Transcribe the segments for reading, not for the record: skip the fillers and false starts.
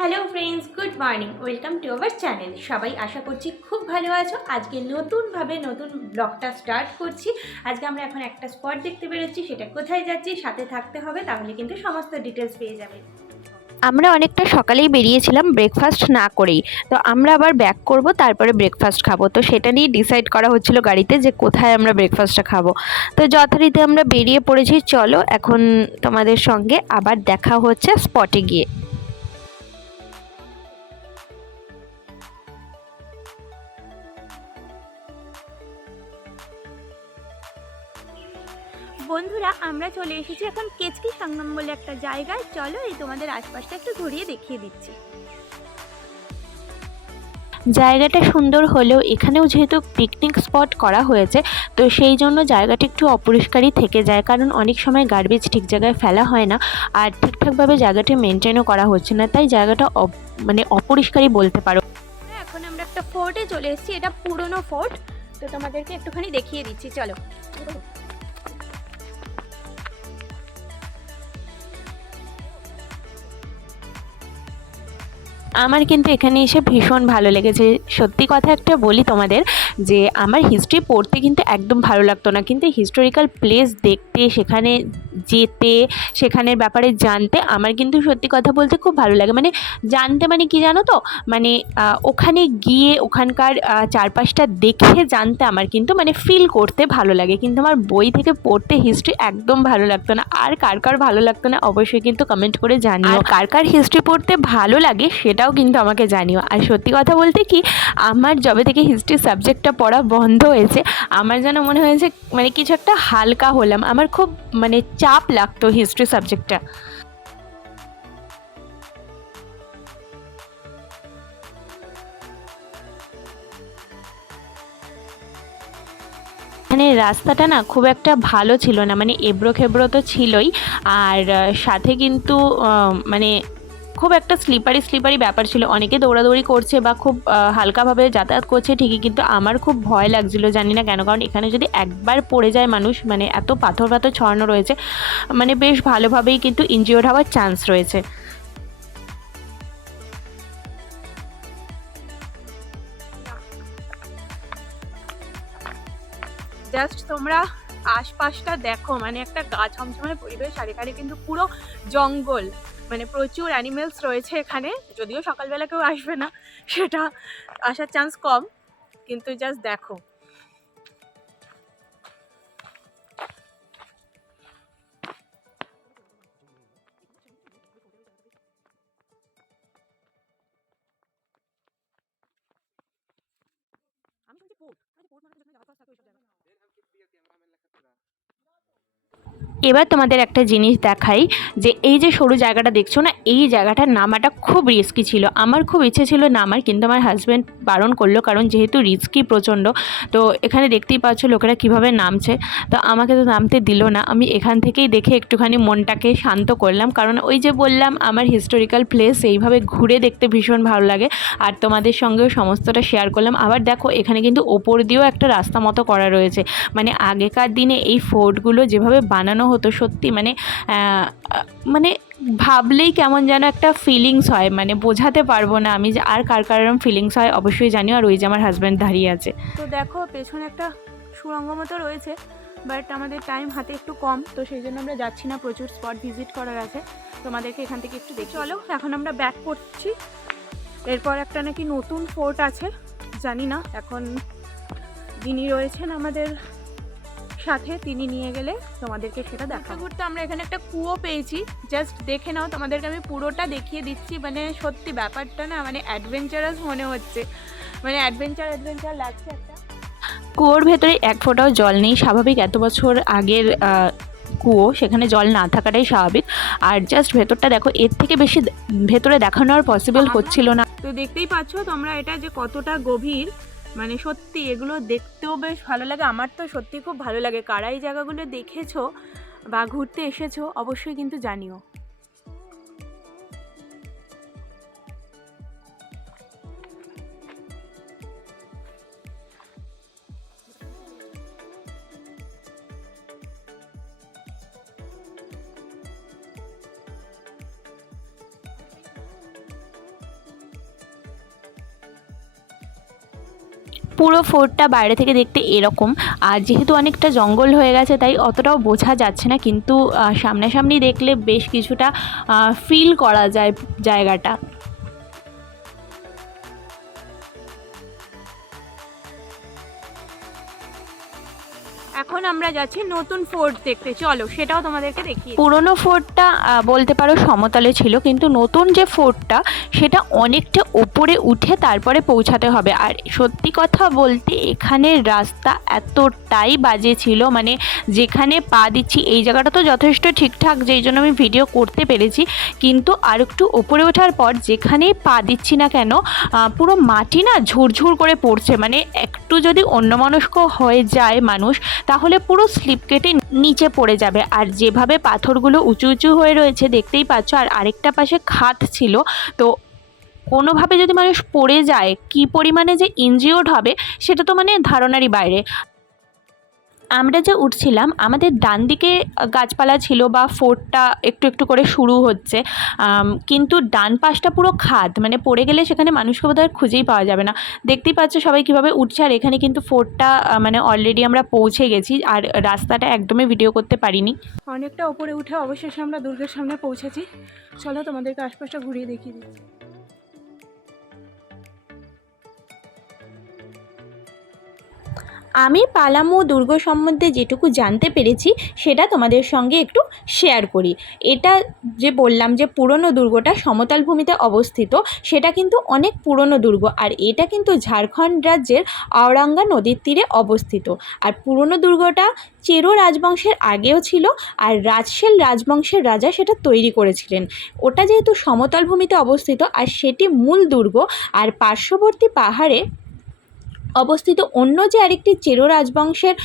Hello friends, good morning. Welcome to our channel. সবাই আশা করছি খুব ভালো আছো। আজকে নতুনভাবে নতুন ব্লগটা স্টার্ট করছি। আজকে আমরা এখন একটা স্পট দেখতে বেরোচ্ছি, সেটা কোথায় যাচ্ছি সাথে থাকতে হবে, তাহলে কিন্তু সমস্ত ডিটেলস পেয়ে যাবে। আমরা অনেকটা সকালেই বেরিয়েছিলাম ব্রেকফাস্ট না করেই। তো আমরা আবার ব্যাক করব, তারপরে ব্রেকফাস্ট খাবো। তো সেটা নিয়ে ডিসাইড করা হচ্ছিল গাড়িতে যে কোথায় আমরা ব্রেকফাস্টটা খাবো। তো যথারীতি আমরা বেরিয়ে পড়েছি। চলো এখন তোমাদের সঙ্গে আবার দেখা হচ্ছে স্পটে গিয়ে। বন্ধুরা, আমরা চলে এসেছি এখন কেচকি সংগম বলে একটা জায়গায়। চলো এই তোমাদের আশপাশটা একটু ঘুরিয়ে দেখিয়ে দিচ্ছি। জায়গাটা সুন্দর হলেও এখানেও যেহেতু পিকনিক স্পট করা হয়েছে, তো সেই জন্য জায়গাটা একটু অপরিষ্কারই থেকে যায়, কারণ অনেক সময় গার্বেজ ঠিক জায়গায় ফেলা হয় না, আর ঠিকঠাকভাবে জায়গাটি মেনটেনও করা হচ্ছে না, তাই জায়গাটা অপরিষ্কারই বলতে পারো। এখন আমরা একটা ফোর্টে চলে এসেছি। এটা পুরনো ফোর্ট, তো তোমাদেরকে একটুখানি দেখিয়ে দিচ্ছি। চলো। আমার কিন্তু এখানে এসে ভীষণ ভালো লেগেছে। সত্যি কথা একটা বলি তোমাদের, যে আমার হিস্ট্রি পড়তে কিন্তু একদম ভালো লাগতো না, কিন্তু হিস্টোরিক্যাল প্লেস দেখতে, সেখানে যেতে, সেখানের ব্যাপারে জানতে আমার কিন্তু সত্যি কথা বলতে খুব ভালো লাগে। মানে জানতে মানে কি জানো তো, মানে ওখানে গিয়ে ওখানকার চারপাশটা দেখে জানতে আমার কিন্তু মানে ফিল করতে ভালো লাগে, কিন্তু আমার বই থেকে পড়তে হিস্ট্রি একদম ভালো লাগতো না। আর কার কার ভালো লাগতো না অবশ্যই কিন্তু কমেন্ট করে জানিও। কার কার হিস্ট্রি পড়তে ভালো লাগে সেটাও কিন্তু আমাকে জানিও। আর সত্যি কথা বলতে কি, আমার যবে থেকে হিস্ট্রি সাবজেক্টটা পড়া বন্ধ হয়েছে, আমার যেন মনে হয়েছে মানে কিছু একটা হালকা হলাম। আমার খুব মানে চাপ লাগতো হিস্ট্রি সাবজেক্টটা। মানে রাস্তাটা না খুব একটা ভালো ছিল না, মানে এবড়ো খেবড়ো তো ছিলই, আর সাথে কিন্তু মানে খুব একটা স্লিপারি ব্যাপার ছিল। অনেকে দৌড়াদৌড়ি করছে বা খুব হালকাভাবে যাতায়াত করছে ঠিকই, কিন্তু আমার খুব ভয় লাগছিল, জানি না কেন, কারণ এখানে যদি একবার পড়ে যায় মানুষ, মানে এত পাথর ছড়ানো রয়েছে, মানে বেশ ভালোভাবেই কিন্তু ইনজিওর্ড হওয়ার চান্স রয়েছে। জাস্ট তোমরা আশপাশটা দেখো, মানে একটা গা ছমছমে পরিবেশ, আর এখানে কিন্তু পুরো জঙ্গল, মানে প্রচুর অ্যানিমেলস রয়েছে এখানে। যদিও সকালবেলা কেউ আসবে না, সেটা আসার চান্স কম, কিন্তু জাস্ট দেখো। এবার তোমাদের একটা জিনিস দেখাই, যে এই যে সরু জায়গাটা দেখছো না, এই জায়গাটার নামাটা খুব রিস্কি ছিল। আমার খুব ইচ্ছে ছিল নামার, কিন্তু আমার হাজব্যান্ড বারণ করলো, কারণ যেহেতু রিস্কি প্রচণ্ড। তো এখানে দেখতেই পাচ্ছ লোকেরা কিভাবে নামছে, তো আমাকে তো নামতে দিল না। আমি এখান থেকেই দেখে একটুখানি মনটাকে শান্ত করলাম, কারণ ওই যে বললাম আমার হিস্টোরিক্যাল প্লেস এইভাবে ঘুরে দেখতে ভীষণ ভালো লাগে, আর তোমাদের সঙ্গেও সমস্তটা শেয়ার করলাম। আবার দেখো এখানে কিন্তু ওপর দিয়েও একটা রাস্তা মতো করা রয়েছে। মানে আগেকার দিনে এই ফোর্টগুলো যেভাবে বানানো হতো, সত্যি মানে মানে ভাবলেই কেমন যেন একটা ফিলিংস হয়, মানে বোঝাতে পারবো না আমি, যে আর কার কার এরকম ফিলিংস হয় অবশ্যই জানিও। আর ওই যে আমার হাজব্যান্ড দাঁড়িয়ে আছে। তো দেখো পেছনে একটা সুড়ঙ্গ মতো রয়েছে, বাট আমাদের টাইম হাতে একটু কম, তো সেই জন্য আমরা যাচ্ছি না। প্রচুর স্পট ভিজিট করার আছে, তোমাদেরকে এখান থেকে একটু দেখি। চলো এখন আমরা ব্যাক করছি। এরপর একটা নাকি নতুন ফোর্ট আছে, জানি না, এখন যিনি রয়েছেন আমাদের সাথে তিনি নিয়ে গেলে তোমাদেরকে সেটা দেখা। ঘুরতে আমরা এখানে একটা কুয়ো পেয়েছি, জাস্ট দেখে নাও, তোমাদেরকে আমি পুরোটা দেখিয়ে দিচ্ছি। মানে সত্যি ব্যাপারটা না মানে অ্যাডভেঞ্চারাস মনে হচ্ছে, মানে অ্যাডভেঞ্চার লাগছে একটা। কুয়োর ভেতরে এক ফোঁটাও জল নেই, স্বাভাবিক, এত বছর আগের কুয়ো, সেখানে জল না থাকাটাই স্বাভাবিক। আর জাস্ট ভেতরটা দেখো, এর থেকে বেশি ভেতরে দেখানো আর পসিবল হচ্ছিল না। তো দেখতেই পাচ্ছ তোমরা এটা যে কতটা গভীর, মানে সত্যি এগুলো দেখতেও বেশ ভালো লাগে। আমার তো সত্যি খুব ভালো লাগে। কারা এই জায়গাগুলো দেখেছো বা ঘুরতে এসেছো অবশ্যই কিন্তু জানিও। পুরো ফোর্টটা বাইরে থেকে দেখতে এরকম। আর যেহেতু অনেকটা জঙ্গল হয়ে গেছে তাই অতটাও বোঝা যাচ্ছে না, কিন্তু সামনাসামনি দেখলে বেশ কিছুটা ফিল করা যায় জায়গাটা। এখন আমরা যাচ্ছি নতুন ফোর্ট দেখতে, চলো সেটাও তোমাদেরকে দেখি। পুরনো ফোর্টটা বলতে পারো সমতলে ছিল, কিন্তু নতুন যে ফোর্টটা সেটা অনেকটা ওপরে উঠে তারপরে পৌঁছাতে হবে। আর সত্যি কথা বলতে এখানের রাস্তা এতটাই বাজে ছিল, মানে যেখানে পা দিচ্ছি এই জায়গাটা তো যথেষ্ট ঠিকঠাক, যেই জন্য আমি ভিডিও করতে পেরেছি, কিন্তু আর একটু ওপরে ওঠার পর যেখানেই পা দিচ্ছি না কেন পুরো মাটি না ঝুরঝুর করে পড়ছে। মানে একটু যদি অন্যমনস্ক হয়ে যায় মানুষ তাহলে পুরো স্লিপ কেটে নিচে পড়ে যাবে। আর যেভাবে পাথরগুলো উঁচু উঁচু হয়ে রয়েছে দেখতেই পাচ্ছ, আর আরেকটা পাশে খাদ ছিল, তো কোনোভাবে যদি মানুষ পড়ে যায় কী পরিমাণে যে ইনজিওর্ড হবে সেটা তো মানে ধারণারই বাইরে। আমরা যে উঠছিলাম আমাদের ডান দিকে গাছপালা ছিল বা ফোর্টটা একটু একটু করে শুরু হচ্ছে, কিন্তু ডান পাশটা পুরো খাদ, মানে পড়ে গেলে সেখানে মানুষকে বোধহয় খুঁজেই পাওয়া যাবে না। দেখতেই পাচ্ছ সবাই কীভাবে উঠছে। আর এখানে কিন্তু ফোর্টটা মানে অলরেডি আমরা পৌঁছে গেছি, আর রাস্তাটা একদমই ভিডিও করতে পারিনি। অনেকটা ওপরে উঠে অবশেষে আমরা দুর্গের সামনে পৌঁছেছি। চলো তোমাদেরকে আশপাশটা ঘুরিয়ে দেখিয়ে দিচ্ছি। আমি পালামু দুর্গ সম্বন্ধে যেটুকু জানতে পেরেছি সেটা তোমাদের সঙ্গে একটু শেয়ার করি। এটা যে বললাম যে পুরনো দুর্গটা সমতল ভূমিতে অবস্থিত, সেটা কিন্তু অনেক পুরনো দুর্গ। আর এটা কিন্তু ঝাড়খণ্ড রাজ্যের আওরাঙ্গা নদীর তীরে অবস্থিত। আর পুরনো দুর্গটা চেরো রাজবংশের আগেও ছিল, আর রাজশেল রাজবংশের রাজা সেটা তৈরি করেছিলেন। ওটা যেহেতু সমতল ভূমিতে অবস্থিত আর সেটি মূল দুর্গ, আর পার্শ্ববর্তী পাহাড়ে অবস্থিত অন্য যে আরেকটি চেরো রাজবংশের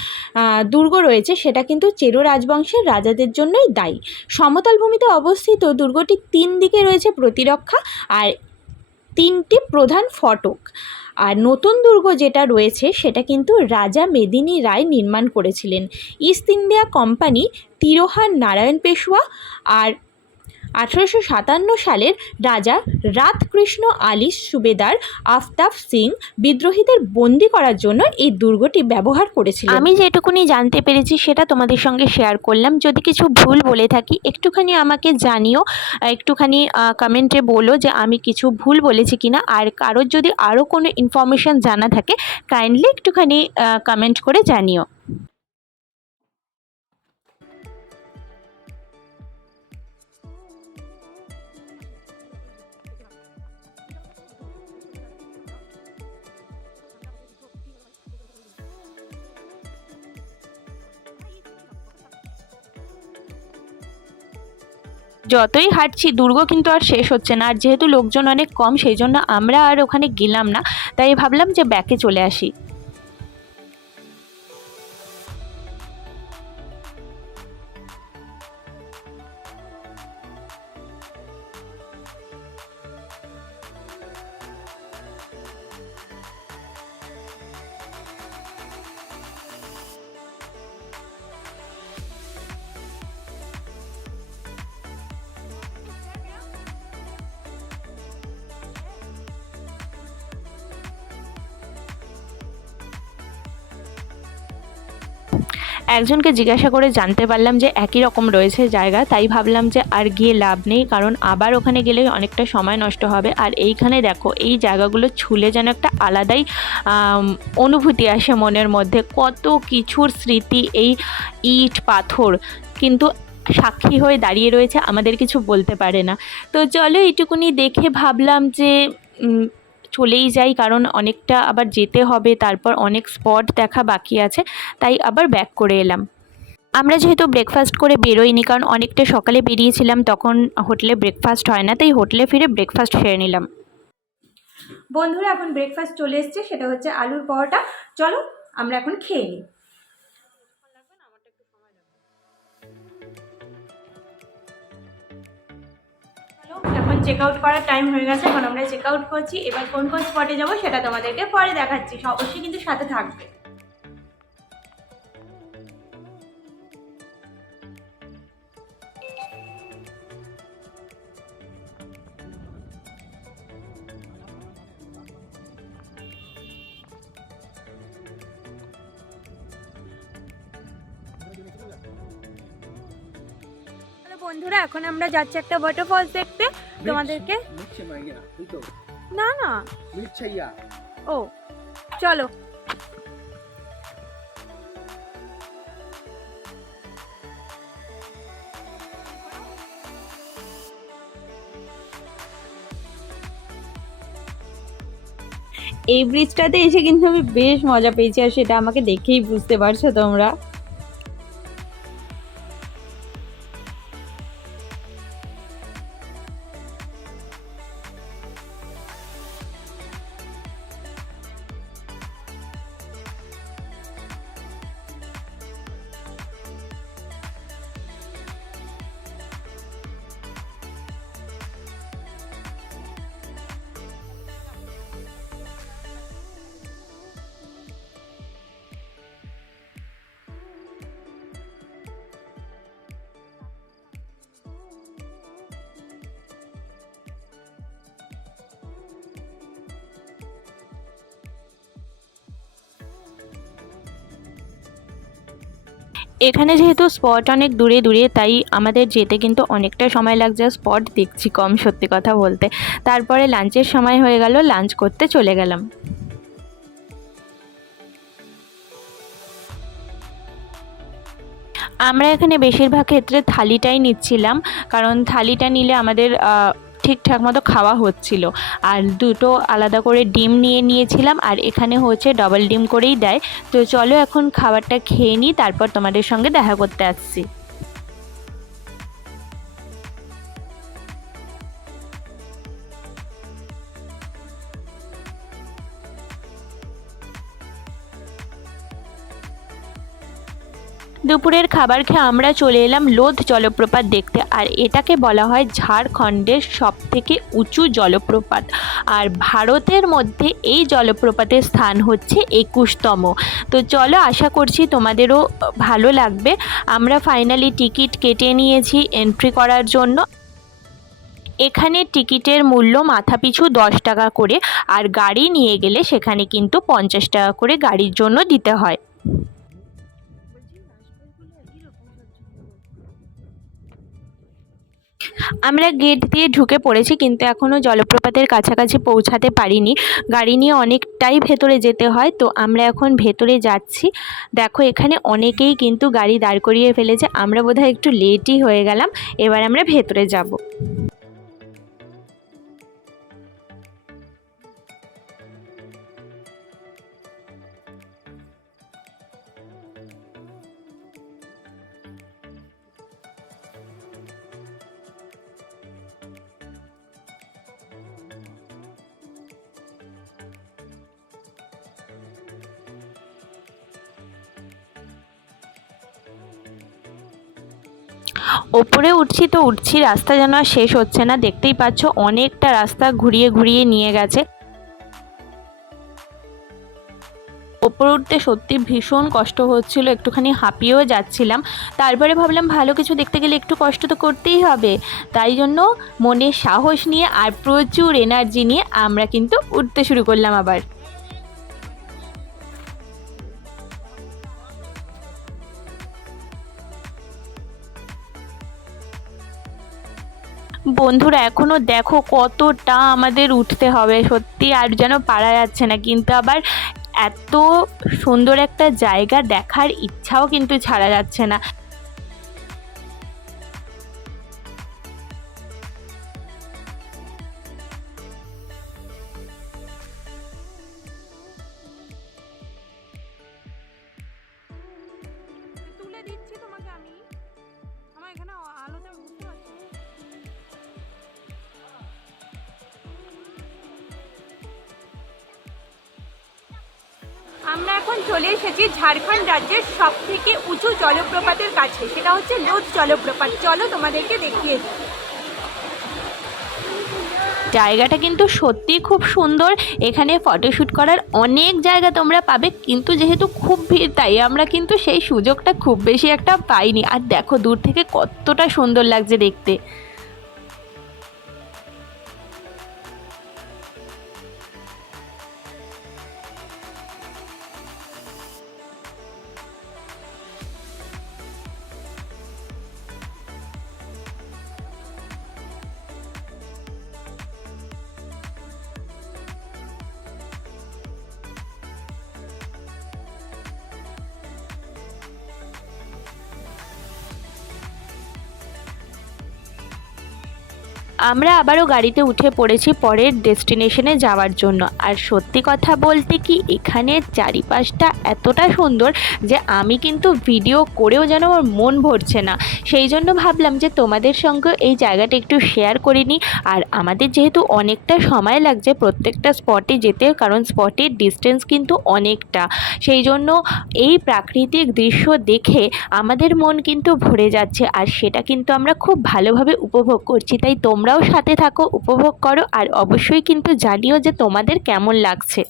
দুর্গ রয়েছে সেটা কিন্তু চেরো রাজবংশের রাজাদের জন্যই দায়ী। সমতল ভূমিতে অবস্থিত দুর্গটি 3 দিকে রয়েছে প্রতিরক্ষা আর 3টি প্রধান ফটক। আর নতুন দুর্গ যেটা রয়েছে সেটা কিন্তু রাজা মেদিনী রায় নির্মাণ করেছিলেন। ইস্ট ইন্ডিয়া কোম্পানি তিরোহার নারায়ণ পেশওয়া আর 1857 সালের রাজা রাতকৃষ্ণ আলী সুবেদার আফতাব সিং বিদ্রোহীদের বন্দি করার জন্য এই দুর্গটি ব্যবহার করেছিলেন। আমি যেটুকুনি জানতে পেরেছি সেটা তোমাদের সঙ্গে শেয়ার করলাম। যদি কিছু ভুল বলে থাকি একটুখানি আমাকে জানিও, একটুখানি কমেন্টে বলো যে আমি কিছু ভুল বলেছি কিনা। আর কারোর যদি আরও কোনো ইনফরমেশান জানা থাকে কাইন্ডলি একটুখানি কমেন্ট করে জানিও। যতই হাঁটছি দুর্গ কিন্তু আর শেষ হচ্ছে না, আর যেহেতু লোকজন অনেক কম সেই জন্য আমরা আর ওখানে গেলাম না, তাই ভাবলাম যে ব্যাকে চলে আসি। একজনকে জিজ্ঞাসা করে জানতে পারলাম যে একই রকম রয়েছে জায়গা, তাই ভাবলাম যে আর গিয়ে লাভ নেই, কারণ আবার ওখানে গেলে অনেকটা সময় নষ্ট হবে। আর এইখানে দেখো এই জায়গাগুলো ছুলে যেন একটা আলাদাই অনুভূতি আসে মনের মধ্যে, কত কিছুর স্মৃতি এই ইট পাথর কিন্তু সাক্ষী হয়ে দাঁড়িয়ে রয়েছে, আমাদের কিছু বলতে পারে না। তো চলো এইটুকুনি দেখে ভাবলাম যে চলেই যাই, কারণ অনেকটা আবার যেতে হবে, তারপর অনেক স্পট দেখা বাকি আছে, তাই আবার ব্যাক করে এলাম। আমরা যেহেতু ব্রেকফাস্ট করে বেরোইনি, কারণ অনেকটা সকালে বেরিয়েছিলাম, তখন হোটেলে ব্রেকফাস্ট হয় না, তাই হোটেলে ফিরে ব্রেকফাস্ট সেরে নিলাম। বন্ধুরা এখন ব্রেকফাস্ট চলে এসছে, সেটা হচ্ছে আলুর পরোটা। চলো আমরা এখন খেয়ে নিই। এখন চেক আউট করার টাইম হয়ে গেছে, এখন আমরা চেক আউট করছি। এবার কোন কোন স্পটে যাবো সেটা তোমাদেরকে পরে দেখাচ্ছি, অবশ্যই কিন্তু সাথে থাকবে। বন্ধুরা এখন আমরা যাচ্ছি একটা ওয়াটারফলস দেখতে তোমাদেরকে। না না ও চলো। এই ব্রিজটাতে এসে কিন্তু আমি বেশ মজা পেয়েছি, আর সেটা আমাকে দেখেই বুঝতে পারছো তোমরা। এখানে যেহেতু স্পট অনেক দূরে দূরে, তাই আমাদের যেতে কিন্তু অনেকটা সময় লাগছে। স্পট দেখছি কম, সত্যি কথা বলতে। তারপরে লাঞ্চের সময় হয়ে গেল, লাঞ্চ করতে চলে গেলাম। আমরা এখানে বেশিরভাগ ক্ষেত্রে থালিটাই নিচ্ছিলাম, কারণ থালিটা নিলে আমাদের ঠিকঠাক মতো খাওয়া হচ্ছিল। আর দুটো আলাদা করে ডিম নিয়েছিলাম, আর এখানে হচ্ছে ডবল ডিম করেই দেয়। তো চলো এখন খাবারটা খেয়ে নিই, তারপর তোমাদের সঙ্গে দেখা করতে আসছি। দুপুরের খাবার খেয়ে আমরা চলে এলাম লোধ জলপ্রপাত দেখতে। আর এটাকে বলা হয় ঝাড়খণ্ডের সবথেকে উঁচু জলপ্রপাত। আর ভারতের মধ্যে এই জলপ্রপাতের স্থান হচ্ছে 21তম। তো চলো, আশা করছি তোমাদেরও ভালো লাগবে। আমরা ফাইনালি টিকিট কেটে নিয়েছি এন্ট্রি করার জন্য। এখানে টিকিটের মূল্য মাথাপিছু 10 টাকা করে, আর গাড়ি নিয়ে গেলে সেখানে কিন্তু 50 টাকা করে গাড়ির জন্য দিতে হয়। আমরা গেট দিয়ে ঢুকে পড়েছি, কিন্তু এখনও জলপ্রপাতের কাছাকাছি পৌঁছাতে পারিনি। গাড়ি নিয়ে অনেকটাই ভেতরে যেতে হয়, তো আমরা এখন ভেতরে যাচ্ছি। দেখো এখানে অনেকেই কিন্তু গাড়ি দাঁড় করিয়ে ফেলেছে। আমরা বোধহয় একটু লেটই হয়ে গেলাম। এবার আমরা ভেতরে যাব। ওপরে উঠছি তো উঠছি, রাস্তা যেন আর শেষ হচ্ছে না। দেখতেই পাচ্ছ অনেকটা রাস্তা ঘুরিয়ে ঘুরিয়ে নিয়ে গেছে। ওপরে উঠতে সত্যি ভীষণ কষ্ট হচ্ছিল, একটুখানি হাঁপিয়েও যাচ্ছিলাম। তারপরে ভাবলাম ভালো কিছু দেখতে গেলে একটু কষ্ট তো করতেই হবে। তাই জন্য মনে সাহস নিয়ে আর প্রচুর এনার্জি নিয়ে আমরা কিন্তু উঠতে শুরু করলাম আবার। বন্ধুরা এখনও দেখো কতটা আমাদের উঠতে হবে, সত্যি আর যেন পারা যাচ্ছে না। কিন্তু আবার এত সুন্দর একটা জায়গা দেখার ইচ্ছাও কিন্তু ছাড়া যাচ্ছে না। তুলে দিচ্ছি তোমাকে আমি, আমার এখানে আলোটা বুঝতে পারছি। আমরা এখন চলে এসেছি ঝাড়খণ্ড রাজ্যের সব থেকে উঁচু জলপ্রপাতের কাছে, সেটা হচ্ছে লোধ জলপ্রপাত। চলো তোমাদেরকে দেখিয়ে দিই। জায়গাটা কিন্তু সত্যিই খুব সুন্দর। এখানে ফটোশ্যুট করার অনেক জায়গা তোমরা পাবে, কিন্তু যেহেতু খুব ভিড় তাই আমরা কিন্তু সেই সুযোগটা খুব বেশি একটা পাইনি। আর দেখো দূর থেকে কতটা সুন্দর লাগছে দেখতে। আমরা আবারও গাড়িতে উঠে পড়েছি পরের ডেস্টিনেশনে যাওয়ার জন্য। আর সত্যি কথা বলতে কি এখানে চারিপাশটা এতটা সুন্দর যে আমি কিন্তু ভিডিও করেও যেন আমার মন ভরছে না। সেই জন্য ভাবলাম যে তোমাদের সঙ্গে এই জায়গাটা একটু শেয়ার করে নিই। আর আমাদের যেহেতু অনেকটা সময় লাগছে প্রত্যেকটা স্পটে যেতে, কারণ স্পটের ডিস্টেন্স কিন্তু অনেকটা, সেই জন্য এই প্রাকৃতিক দৃশ্য দেখে আমাদের মন কিন্তু ভরে যাচ্ছে আর সেটা কিন্তু আমরা খুব ভালোভাবে উপভোগ করছি। তাই তোমরাও সাথে থাকো, উপভোগ করো আর অবশ্যই কিন্তু জানিও যে তোমাদের কেমন লাগছে।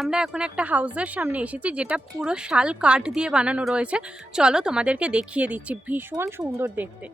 আমরা এখন একটা হাউসের সামনে এসেছি যেটা পুরো শাল কাঠ দিয়ে বানানো রয়েছে। চলো তোমাদেরকে দেখিয়ে দিচ্ছি, ভীষণ সুন্দর দেখতে।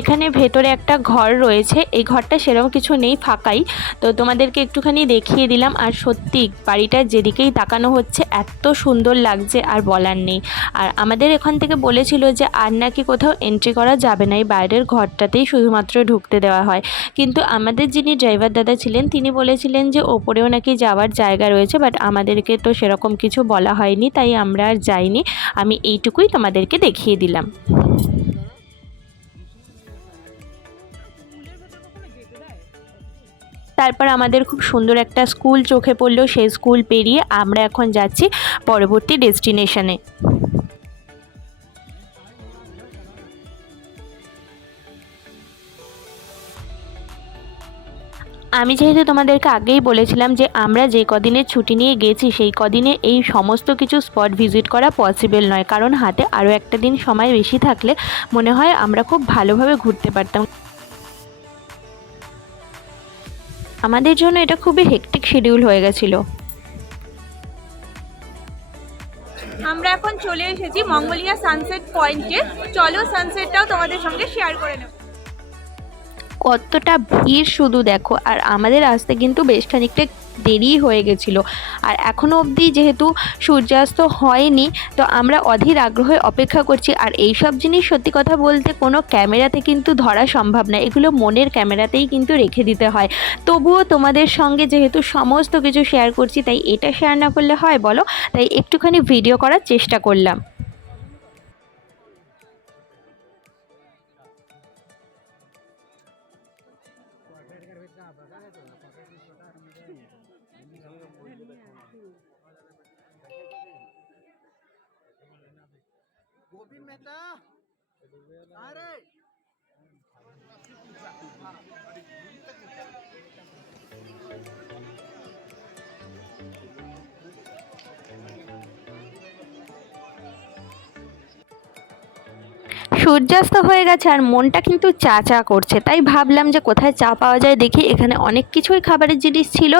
এখানে ভেতরে একটা ঘর রয়েছে, এই ঘরটা সেরকম কিছু নেই, ফাঁকাই। তো তোমাদেরকে একটুখানি দেখিয়ে দিলাম। আর সত্যি বাড়িটা যেদিকেই তাকানো হচ্ছে এত সুন্দর লাগছে আর বলার নেই। আর আমাদের এখান থেকে বলেছিল যে আর নাকি কোথাও এন্ট্রি করা যাবে না, এই বাইরের ঘরটাতেই শুধুমাত্র ঢুকতে দেওয়া হয়। কিন্তু আমাদের যিনি ড্রাইভার দাদা ছিলেন তিনি বলেছিলেন যে ওপরেও নাকি যাওয়ার জায়গা রয়েছে, বাট আমাদেরকে তো সেরকম কিছু বলা হয়নি, তাই আমরা আর যাইনি। আমি এইটুকুই তোমাদেরকে দেখিয়ে দিলাম। তারপর আমাদের খুব সুন্দর একটা স্কুল চোখে পড়লো, সেই স্কুল পেরিয়ে আমরা এখন যাচ্ছি পরবর্তী ডেস্টিনেশনে। আমি যেহেতু তোমাদেরকে আগেই বলেছিলাম যে আমরা যে কদিনের ছুটি নিয়ে গেছি সেই কদিনে এই সমস্ত কিছু স্পট ভিজিট করা পসিবল নয়, কারণ হাতে আরও একটা দিন সময় বেশি থাকলে মনে হয় আমরা খুব ভালোভাবে ঘুরতে পারতাম। আমাদের জন্য এটা খুবই হেক্টিক শিডিউল হয়ে গেছিলো। আমরা এখন চলে এসেছি মঙ্গলিয়া সানসেট পয়েন্টে। চলো সানসেটটাও তোমাদের সঙ্গে শেয়ার করে নেব। কতটা ভিড় শুধু দেখো, আর আমাদের আসতে কিন্তু বেশ খানিকটা দেরি হয়ে গেছিলো। আর এখনও অবধি যেহেতু সূর্যাস্ত হয়নি, তো আমরা অধীর আগ্রহে অপেক্ষা করছি। আর এই সব জিনিস সত্যি কথা বলতে কোনো ক্যামেরাতে কিন্তু ধরা সম্ভব না, এগুলো মনের ক্যামেরাতেই কিন্তু রেখে দিতে হয়। তবুও তোমাদের সঙ্গে যেহেতু সমস্ত কিছু শেয়ার করছি, তাই এটা শেয়ার না করলে হয় বলো, তাই একটুখানি ভিডিও করার চেষ্টা করলাম। गोपी मेहता अरे সূর্যাস্ত হয়ে গেছে আর মনটা কিন্তু চা চা করছে, তাই ভাবলাম যে কোথায় চা পাওয়া যায় দেখি। এখানে অনেক কিছুই খাবারের জিনিস ছিল।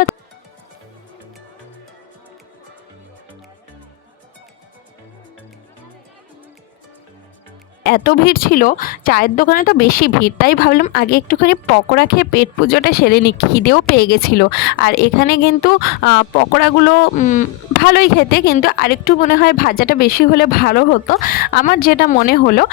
এত ভিড় ছিল, চায়ের দোকানে তো বেশি ভিড়, তাই ভাবলাম আগে একটুখানি পকোড়া খেয়ে পেট পুজোটা সেরে নিই, খিদেও পেয়ে গেছিলো। আর এখানে কিন্তু পকোড়াগুলো ভালোই খেতে, কিন্তু আরেকটু মনে হয় ভাজাটা বেশি হলে ভালো হতো, আমার যেটা মনে হলো।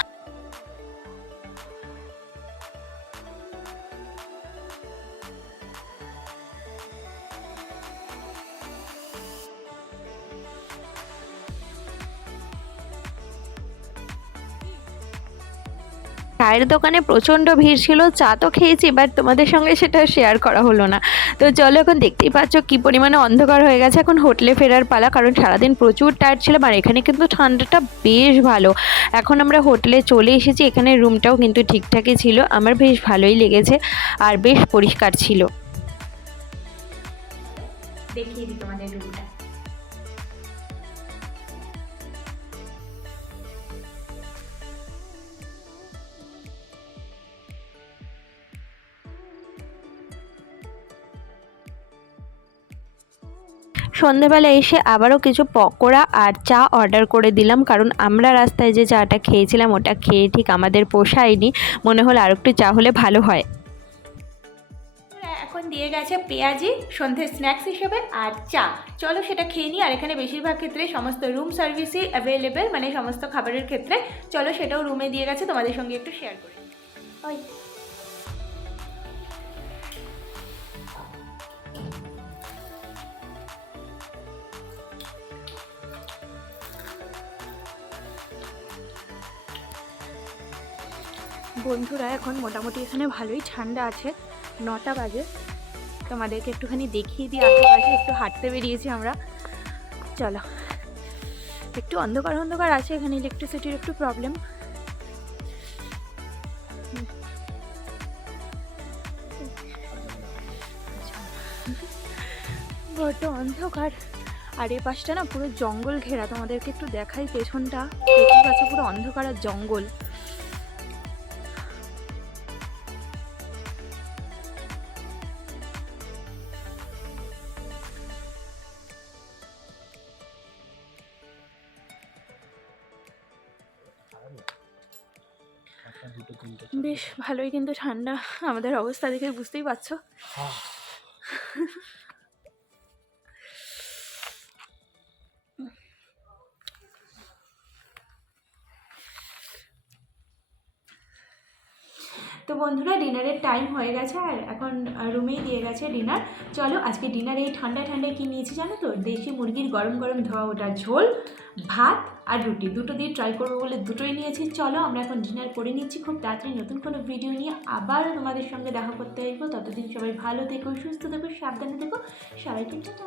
চায়ের দোকানে প্রচণ্ড ভিড় ছিল, চা তো খেয়েছি বাট তোমাদের সঙ্গে সেটা শেয়ার করা হলো না। তো চলো, এখন দেখতেই পাচ্ছ কী পরিমাণে অন্ধকার হয়ে গেছে, এখন হোটেলে ফেরার পালা, কারণ সারাদিন প্রচুর টায়ার্ড ছিলাম আর এখানে কিন্তু ঠান্ডাটা বেশ ভালো। এখন আমরা হোটেলে চলে এসেছি, এখানে রুমটাও কিন্তু ঠিকঠাকই ছিল, আমার বেশ ভালোই লেগেছে আর বেশ পরিষ্কার ছিল। দেখিয়ে দিই তোমাদের রুমটা। সন্ধেবেলা এসে আবারও কিছু পকোড়া আর চা অর্ডার করে দিলাম, কারণ আমরা রাস্তায় যে চাটা খেয়েছিলাম ওটা খেয়ে ঠিক আমাদের পোষায়নি, মনে হলো আর একটু চা হলে ভালো হয়। এখন দিয়ে গেছে পেঁয়াজি সন্ধ্যে স্ন্যাক্স হিসেবে আর চা, চলো সেটা খেয়ে নিই। আর এখানে বেশিরভাগ ক্ষেত্রে সমস্ত রুম সার্ভিসই অ্যাভেলেবেল, মানে সমস্ত খাবারের ক্ষেত্রে, চলো সেটাও রুমে দিয়ে গেছে, তোমাদের সঙ্গে একটু শেয়ার করি। ওই বন্ধুরা, এখন মোটামুটি এখানে ভালোই ঠান্ডা আছে, 9টা বাজে। তোমাদেরকে একটুখানি দেখিয়ে দিই, আশেপাশে একটু হাঁটতে বেরিয়েছি আমরা। চলো, একটু অন্ধকার অন্ধকার আছে, এখানে ইলেকট্রিসিটির একটু প্রবলেম। বড্ড অন্ধকার, আর এ পাশটা না পুরো জঙ্গল ঘেরা, তোমাদেরকে একটু দেখাই পেছনটা, দেখতে পাচ্ছ পুরো অন্ধকার আর জঙ্গল। বেশ ভালোই কিন্তু ঠান্ডা, আমাদের অবস্থা দেখে বুঝতেই পারছো। তো বন্ধুরা, ডিনারের টাইম হয়ে গেছে আর এখন রুমেই দিয়ে গেছে ডিনার। চলো, আজকে ডিনারে এই ঠান্ডায় ঠান্ডায় কী নিয়েছি জানো তো? দেশি মুরগির গরম গরম ধোয়া ওটা ঝোল, ভাত আর রুটি, দুটো দিয়ে ট্রাই করবো বলে দুটোই নিয়েছি। চলো আমরা এখন ডিনার করে নিচ্ছি, খুব তাড়াতাড়ি নতুন কোনো ভিডিও নিয়ে আবার তোমাদের সঙ্গে দেখা করতে আসবো। ততদিন সবাই ভালো থেকো, সুস্থ থেকো, সাবধানে থেকো, সবাইকে টাটা।